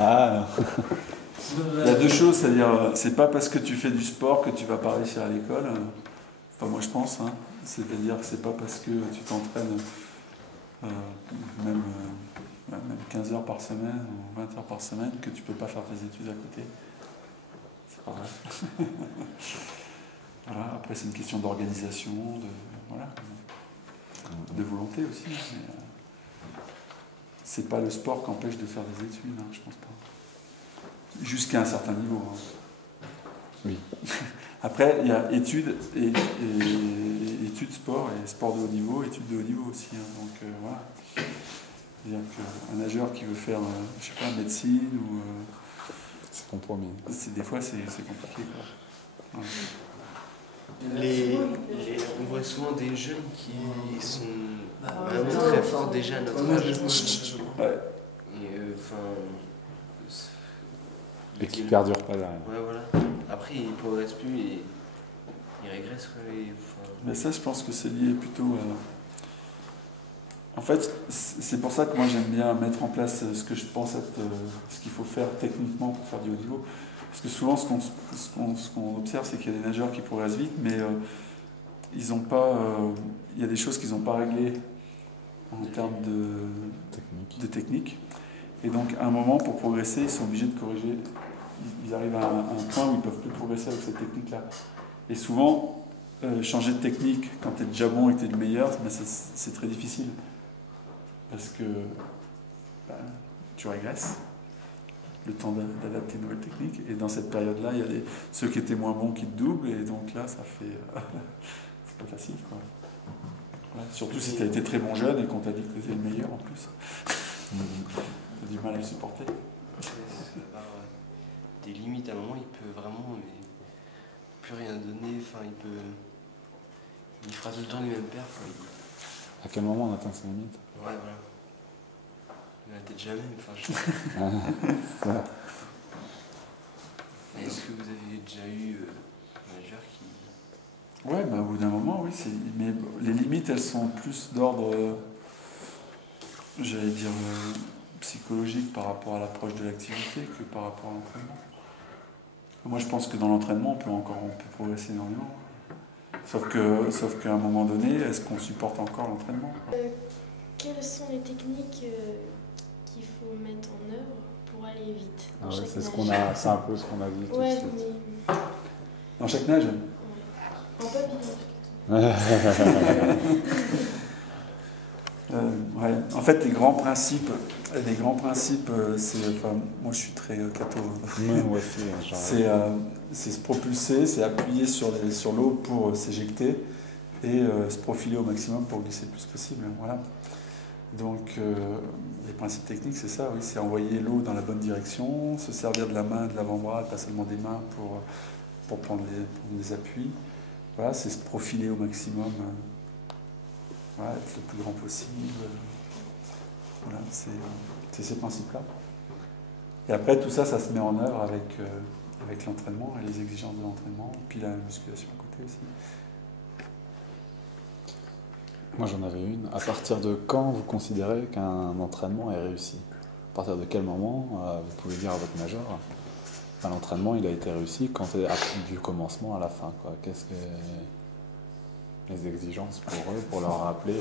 Ah, Il y a deux choses, c'est-à-dire, c'est pas parce que tu fais du sport que tu vas pas réussir à l'école. Enfin, moi je pense, hein. C'est-à-dire que c'est pas parce que tu t'entraînes euh, même, même 15 heures par semaine ou 20 heures par semaine que tu peux pas faire tes études à côté. C'est pas vrai. Voilà. Après, c'est une question d'organisation, voilà, de volonté aussi. Mais, c'est pas le sport qui empêche de faire des études, hein, je pense pas. Jusqu'à un certain niveau. Hein. oui. Après, il y a études et études sport et sport de haut niveau, études de haut niveau aussi. Hein, donc voilà. C'est-à-dire qu'un nageur qui veut faire, je sais pas, médecine ou. C'est compromis. Des fois, c'est compliqué. Quoi. Ouais. On voit souvent des jeunes qui sont vraiment très forts déjà à notre âge. Ouais. Et qui ne perdurent pas derrière. Ouais, voilà. Après, ils ne progressent plus et ils régressent. Mais ça, je pense que c'est lié plutôt En fait, c'est pour ça que moi j'aime bien mettre en place ce que je pense être ce qu'il faut faire techniquement pour faire du haut niveau. Parce que souvent, ce qu'on observe, c'est qu'il y a des nageurs qui progressent vite, mais ils ont pas. Il y a des choses qu'ils n'ont pas réglées en termes de technique. Et donc, à un moment, pour progresser, ils sont obligés de corriger. Ils arrivent à un point où ils ne peuvent plus progresser avec cette technique-là. Et souvent, changer de technique quand tu es déjà bon et que tu es le meilleur, ben c'est très difficile. Parce que tu régresses, le temps d'adapter une nouvelle technique. Et dans cette période-là, il y a ceux qui étaient moins bons qui te doublent. Et donc là, ça fait. c'est pas facile, quoi. Voilà. Surtout si tu as été très bon jeune et qu'on t'a dit que tu étais le meilleur en plus. Tu as du mal à le supporter. Des limites, à un moment, il peut vraiment plus rien donner. Enfin, il fera tout le temps les mêmes perfs. À quel moment on atteint ses limites? Ouais, voilà. Mais peut-être jamais. Enfin, Est-ce que vous avez déjà eu un nageur qui... Ouais, bah, au bout d'un moment, oui. Mais les limites, elles sont plus d'ordre, j'allais dire, psychologique par rapport à l'approche de l'activité que par rapport à l'entraînement. Moi, je pense que dans l'entraînement, on peut progresser énormément. Sauf qu'à un moment donné, est-ce qu'on supporte encore l'entraînement? Quelles sont les techniques qu'il faut mettre en œuvre pour aller vite dans chaque nage? C'est un peu ce qu'on a dit tout de suite. Mais... Dans chaque nage? En papillon. Ouais. En fait, les grands principes, c'est, enfin, moi je suis très catho. Moi aussi, c'est se propulser, c'est appuyer sur l'eau pour s'éjecter et se profiler au maximum pour glisser le plus possible. Voilà. Donc, les principes techniques, c'est ça, oui, c'est envoyer l'eau dans la bonne direction, se servir de la main, de l'avant-bras, pas seulement des mains pour prendre les appuis. Voilà, c'est se profiler au maximum. Voilà, être le plus grand possible. Voilà, c'est ces principes-là. Et après, tout ça, ça se met en œuvre avec l'entraînement et les exigences de l'entraînement, et puis la musculation à côté aussi. Moi, j'en avais une. À partir de quand vous considérez qu'un entraînement est réussi? À partir de quel moment vous pouvez dire à votre nageur l'entraînement, il a été réussi quand du commencement à la fin, quoi. Qu'est-ce que les exigences pour eux, pour leur rappeler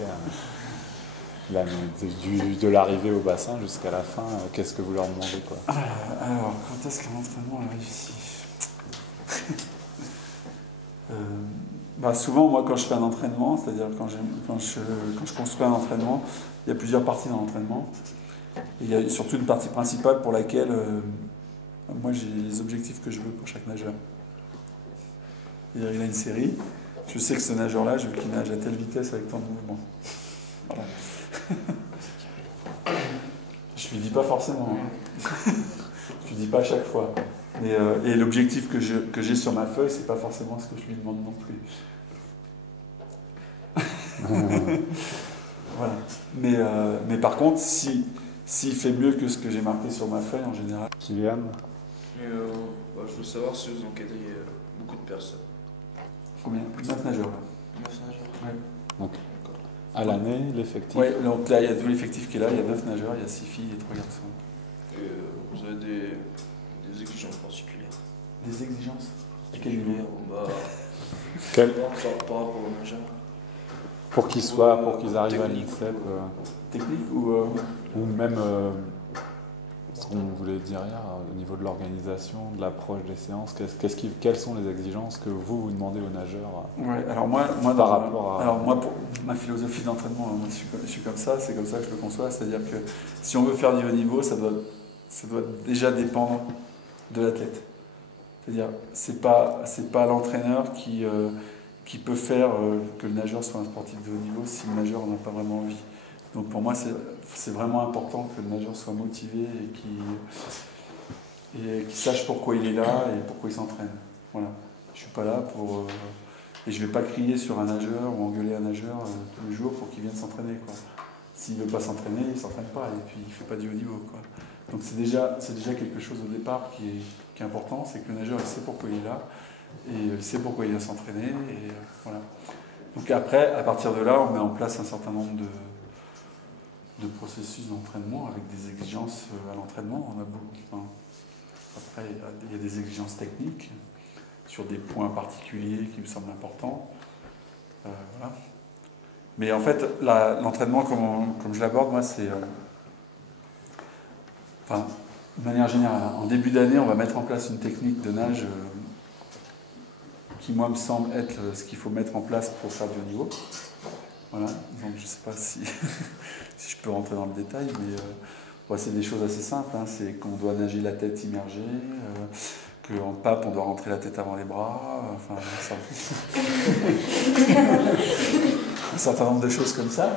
de l'arrivée au bassin jusqu'à la fin, qu'est-ce que vous leur demandez, quoi? Alors, quand est-ce qu'un entraînement est réussi? Souvent, moi, quand je fais un entraînement, c'est-à-dire quand je construis un entraînement, il y a plusieurs parties dans l'entraînement. Il y a surtout une partie principale pour laquelle moi j'ai les objectifs que je veux pour chaque nageur. C'est-à-dire il a une série, je sais que ce nageur-là, je veux qu'il nage à telle vitesse avec tant de mouvements. Voilà. Je lui dis pas forcément. Hein. Je lui dis pas à chaque fois. Et l'objectif que j'ai sur ma feuille, c'est pas forcément ce que je lui demande non plus. Voilà. Mais par contre, s'il fait mieux que ce que j'ai marqué sur ma feuille, en général. Kylian? Je veux savoir si vous encadrez beaucoup de personnes. Combien? 9 nageurs. 9 nageurs. Ouais. Donc, à l'année, l'effectif? Oui, donc là, il y a tout l'effectif qui est là, il y a 9 nageurs, il y a 6 filles et 3 garçons. Et que vous avez des exigences particulières. Des exigences? À quel niveau? Bah, Quel- par rapport aux nageurs. Pour qu'ils arrivent à Technique, l'INSEP, Technique ou même ce qu'on voulait dire hier, au niveau de l'organisation, de l'approche des séances, quelles sont les exigences que vous demandez aux nageurs Ouais, alors moi pour ma philosophie d'entraînement, moi, je suis comme ça, c'est comme ça que je le conçois, c'est-à-dire que si on veut faire du haut niveau, ça doit déjà dépendre de l'athlète. C'est-à-dire, c'est pas l'entraîneur qui peut faire que le nageur soit un sportif de haut niveau si le nageur n'en a pas vraiment envie. Donc pour moi, c'est vraiment important que le nageur soit motivé et qu'il sache pourquoi il est là et pourquoi il s'entraîne. Voilà. Je suis pas là pour... et je vais pas crier sur un nageur ou engueuler un nageur tous les jours pour qu'il vienne s'entraîner, quoi. S'il veut pas s'entraîner, il s'entraîne pas et puis il fait pas du haut niveau, quoi. Donc c'est déjà quelque chose au départ qui est important, c'est que le nageur il sait pourquoi il est là et il sait pourquoi il vient s'entraîner et voilà. Donc après, à partir de là, on met en place un certain nombre de processus d'entraînement avec des exigences à l'entraînement. On a beaucoup. Enfin, après, il y a des exigences techniques sur des points particuliers qui me semblent importants. Voilà. Mais en fait, l'entraînement, comme je l'aborde, moi, c'est... enfin, de manière générale, en début d'année, on va mettre en place une technique de nage qui, moi, me semble être ce qu'il faut mettre en place pour faire du haut niveau. Voilà. Donc, je ne sais pas si, si je peux rentrer dans le détail, mais c'est des choses assez simples. Hein. C'est qu'on doit nager la tête immergée, qu'en pape, on doit rentrer la tête avant les bras, enfin, un certain nombre de choses comme ça.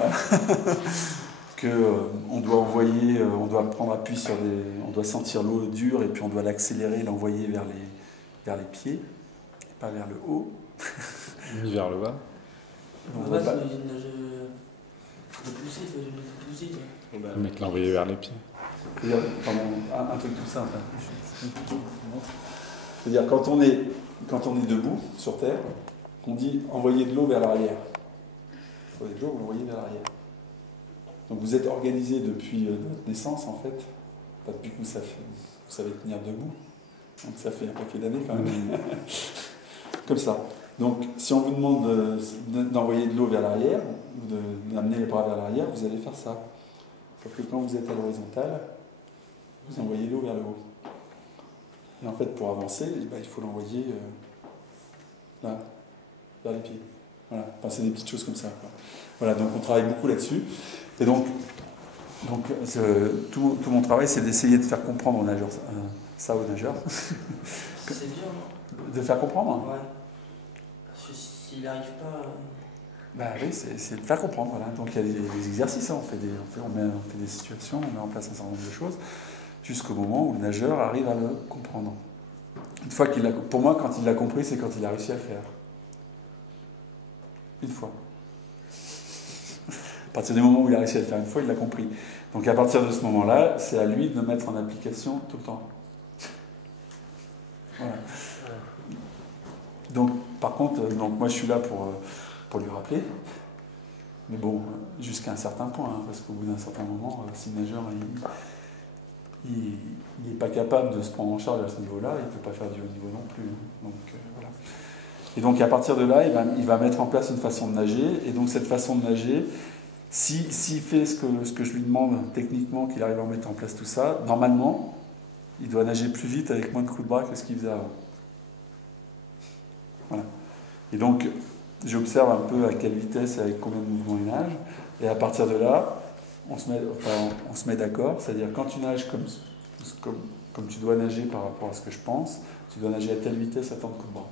On doit envoyer, on doit prendre appui sur on doit sentir l'eau dure et puis on doit l'accélérer, l'envoyer vers les pieds, et pas vers le haut. Ni vers le bas. Le mec l'a envoyé vers les pieds. Pardon, un truc tout simple. C'est-à-dire quand on est debout sur terre, on dit envoyer de l'eau vers l'arrière. Envoyer de l'eau, vous l'envoyez vers l'arrière. Donc vous êtes organisé depuis votre naissance en fait, pas depuis que vous savez tenir debout. Donc ça fait un paquet d'années quand même. Comme ça. Donc si on vous demande d'envoyer de l'eau vers l'arrière, ou d'amener les bras vers l'arrière, vous allez faire ça. Sauf que quand vous êtes à l'horizontale, vous envoyez l'eau vers le haut. Et en fait, pour avancer, il faut l'envoyer là, vers les pieds. Voilà. Enfin, c'est des petites choses comme ça, quoi. Voilà, donc on travaille beaucoup là-dessus. Et donc tout mon travail, c'est d'essayer de faire comprendre aux nageurs, ça aux nageurs. C'est dur, non? De faire comprendre? Ouais. Parce que s'il n'arrive pas... Bah oui, c'est de faire comprendre. Voilà. Donc il y a des exercices, hein. On fait des situations, on met en place un certain nombre de choses, jusqu'au moment où le nageur arrive à le comprendre. Une fois pour moi, quand il l'a compris, c'est quand il a réussi à le faire. Une fois. À partir du moment où il a réussi à le faire une fois, il l'a compris. Donc à partir de ce moment-là, c'est à lui de mettre en application tout le temps. Voilà. Donc, par contre, moi je suis là pour lui rappeler. Mais bon, jusqu'à un certain point, hein, parce qu'au bout d'un certain moment, si le nageur il n'est pas capable de se prendre en charge à ce niveau-là, il ne peut pas faire du haut niveau non plus. Donc voilà. Et donc à partir de là, il va mettre en place une façon de nager. Et donc cette façon de nager, s'il fait ce que je lui demande techniquement, qu'il arrive à mettre en place tout ça, normalement, il doit nager plus vite avec moins de coups de bras que ce qu'il faisait avant. Voilà. Et donc, j'observe un peu à quelle vitesse et avec combien de mouvements il nage. Et à partir de là, on se met d'accord. C'est-à-dire, quand tu nages comme tu dois nager par rapport à ce que je pense, tu dois nager à telle vitesse, à tant de coups de bras.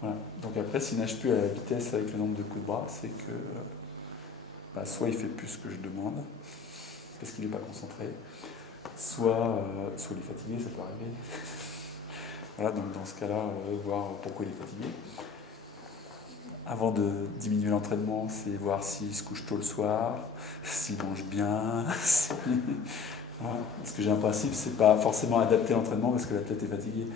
Voilà. Donc après, s'il ne nage plus à la vitesse avec le nombre de coups de bras, c'est que soit il fait plus ce que je demande, parce qu'il n'est pas concentré, soit il est fatigué, ça peut arriver. Voilà, donc dans ce cas-là, voir pourquoi il est fatigué. Avant de diminuer l'entraînement, c'est voir s'il se couche tôt le soir, s'il mange bien. Voilà. Parce que j'ai un principe, c'est pas forcément adapter l'entraînement parce que l'athlète est fatigué.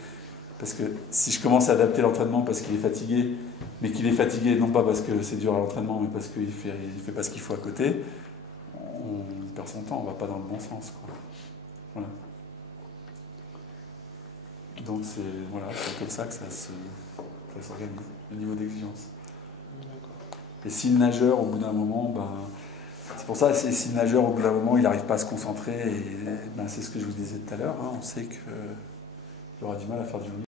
Parce que si je commence à adapter l'entraînement parce qu'il est fatigué, mais qu'il est fatigué non pas parce que c'est dur à l'entraînement, mais parce qu'il fait pas ce qu'il faut à côté, on perd son temps, on va pas dans le bon sens, quoi. Voilà. Donc c'est comme ça que ça s'organise, le niveau d'exigence. Et si le nageur, au bout d'un moment, c'est pour ça, si le nageur, au bout d'un moment, il n'arrive pas à se concentrer, et c'est ce que je vous disais tout à l'heure, hein, on sait qu'il aura du mal à faire du haut niveau.